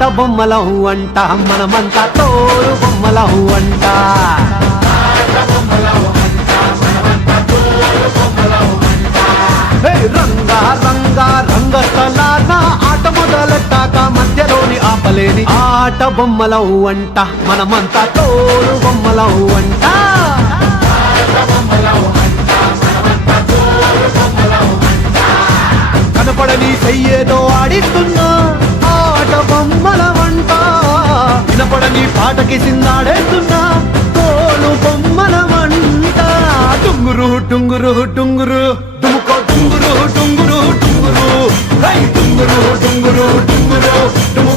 ఆట బొమ్మలం అంట మనమంతా తోలు బొమ్మలం అంట రంగా రంగా రంగస్థలాన ఆట మొదలెట్టాక మధ్యలోని ఆపలేని ఆట బొమ్మలం అంట మనమంతా తోలు బొమ్మలం అంట కనపడని చెయ్యేదో ఆడిస్తున్నా ఆట బొమ్మల వంట వినపడని పాటకి సిందాడేస్తున్నా తోలు బొమ్మల వంట టుంగురు టుంగురు టుంగురు తుముకో టుంగురు టుంగురు టుంగురు టుంగురు టుంగురు టుంగురు